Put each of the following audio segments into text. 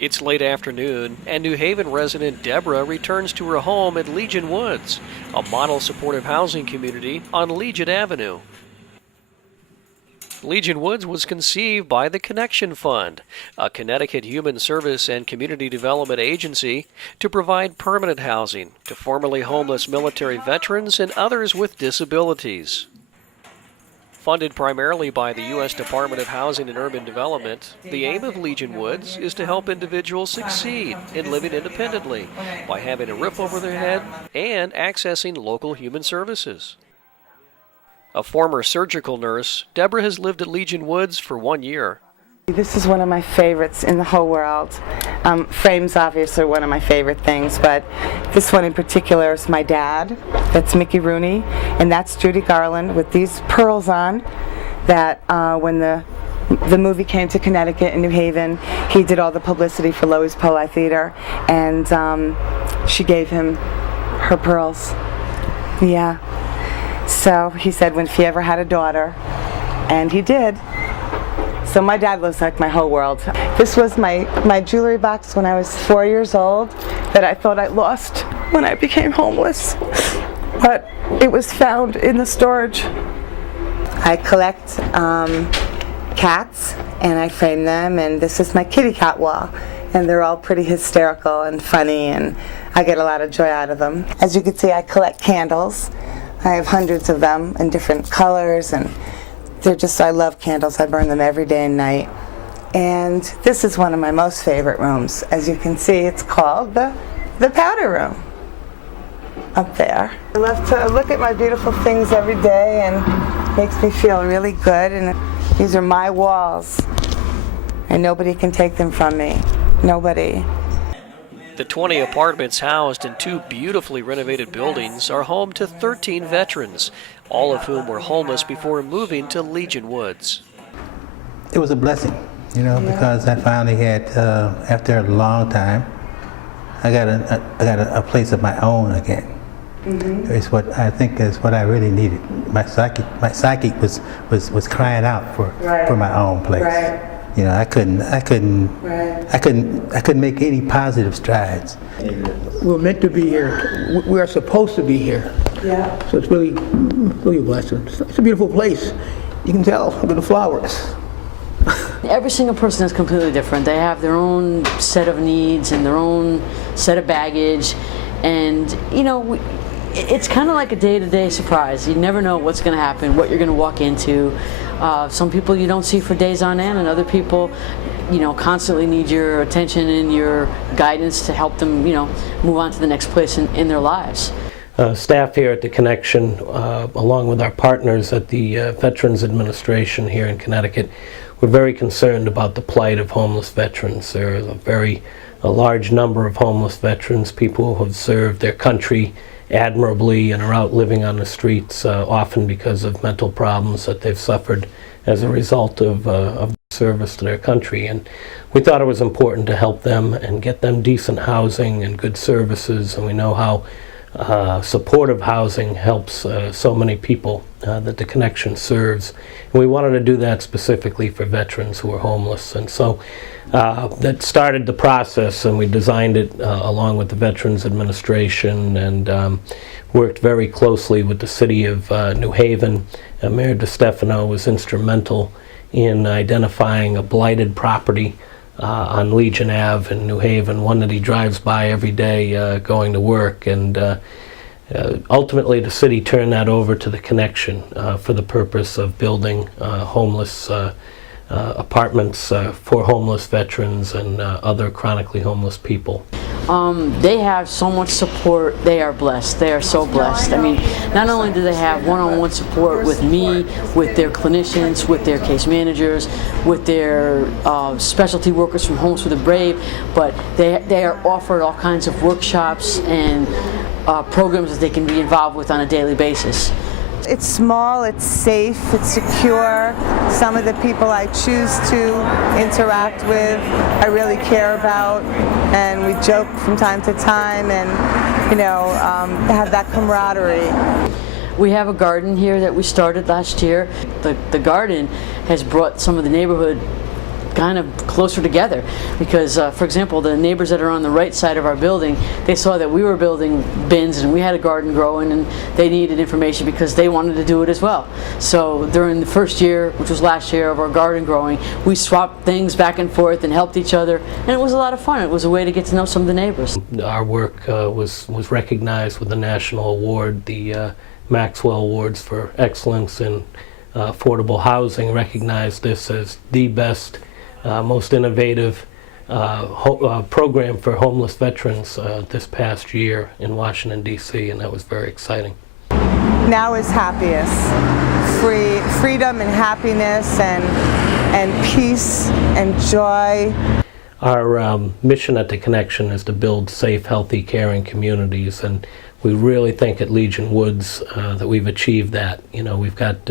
It's late afternoon, and New Haven resident Deborah returns to her home at Legion Woods, a model supportive housing community on Legion Avenue. Legion Woods was conceived by the Connection Fund, a Connecticut human service and community development agency, to provide permanent housing to formerly homeless military veterans and others with disabilities. Funded primarily by the U.S. Department of Housing and Urban Development, the aim of Legion Woods is to help individuals succeed in living independently by having a roof over their head and accessing local human services. A former surgical nurse, Deborah has lived at Legion Woods for 1 year. This is one of my favorites in the whole world. Frames obviously are one of my favorite things, but this one in particular is my dad. That's Mickey Rooney, and that's Judy Garland with these pearls on that when the movie came to Connecticut and New Haven, he did all the publicity for Loew's Poli Theater, and she gave him her pearls. Yeah. So he said when he ever had a daughter, and he did. So my dad looks like my whole world. This was my jewelry box when I was 4 years old that I thought I lost when I became homeless. But it was found in the storage. I collect cats and I frame them, and this is my kitty cat wall. And they're all pretty hysterical and funny, and I get a lot of joy out of them. As you can see, I collect candles. I have hundreds of them in different colors, and I love candles. I burn them every day and night. And this is one of my most favorite rooms. As you can see, it's called the powder room up there. I love to look at my beautiful things every day, and makes me feel really good. And these are my walls, and nobody can take them from me. Nobody. The 20 apartments housed in 2 beautifully renovated buildings are home to 13 veterans, all of whom were homeless before moving to Legion Woods. It was a blessing, because I finally had, after a long time, I got a place of my own again. Mm-hmm. It's what I think is what I really needed. My psyche was crying out for my own place. Right. I couldn't make any positive strides. We're meant to be here. We are supposed to be here. Yeah. So it's really a blessing. It's a beautiful place. You can tell with the flowers. Every single person is completely different. They have their own set of needs and their own set of baggage, and it's kind of like a day-to-day surprise. You never know what's going to happen, what you're going to walk into. Some people you don't see for days on end, and other people, constantly need your attention and your guidance to help them, move on to the next place in their lives. Staff here at the Connection, along with our partners at the Veterans Administration here in Connecticut, we're very concerned about the plight of homeless veterans. There is a large number of homeless veterans, people who have served their country admirably and are out living on the streets, often because of mental problems that they've suffered as a result of service to their country. And we thought it was important to help them and get them decent housing and good services, and we know how supportive housing helps so many people that the Connection serves. And we wanted to do that specifically for veterans who are homeless. And so that started the process, and we designed it along with the Veterans Administration, and worked very closely with the city of New Haven. Mayor DeStefano was instrumental in identifying a blighted property on Legion Ave in New Haven, one that he drives by every day going to work. And ultimately the city turned that over to the Connection for the purpose of building homeless apartments for homeless veterans and other chronically homeless people. They have so much support. They are blessed. They are so blessed. I mean, not only do they have one-on-one support with me, with their clinicians, with their case managers, with their specialty workers from Homes for the Brave, but they are offered all kinds of workshops and programs that they can be involved with on a daily basis. It's small, it's safe, it's secure. Some of the people I choose to interact with, I really care about, and we joke from time to time, and have that camaraderie. We have a garden here that we started last year. The garden has brought some of the neighborhood kind of closer together because, for example, the neighbors that are on the right side of our building, they saw that we were building bins and we had a garden growing, and they needed information because they wanted to do it as well. So during the first year, which was last year, of our garden growing, we swapped things back and forth and helped each other, and it was a lot of fun. It was a way to get to know some of the neighbors. Our work was recognized with a national award, the Maxwell Awards for Excellence in Affordable Housing recognized this as the best, most innovative program for homeless veterans this past year in Washington, D.C., and that was very exciting. Now is happiest. Freedom and happiness and peace and joy. Our mission at The Connection is to build safe, healthy, caring communities, and we really think at Legion Woods that we've achieved that. You know, we've got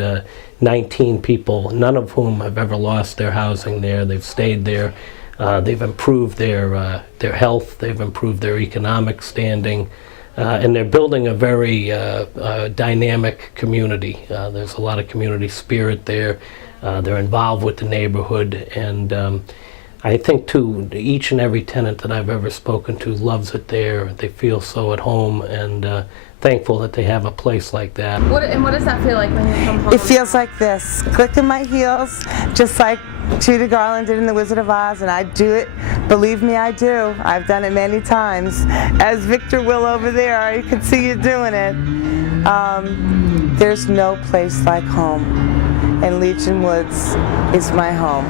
19 people, none of whom have ever lost their housing there. They've stayed there. They've improved their health. They've improved their economic standing. And they're building a very dynamic community. There's a lot of community spirit there. They're involved with the neighborhood, and I think too, each and every tenant that I've ever spoken to loves it there. They feel so at home, and thankful that they have a place like that. What does that feel like when you come home? It feels like this, clicking my heels, just like Judy Garland did in The Wizard of Oz, and I do it. Believe me, I do. I've done it many times. As Victor will over there, I can see you doing it. There's no place like home, and Legion Woods is my home.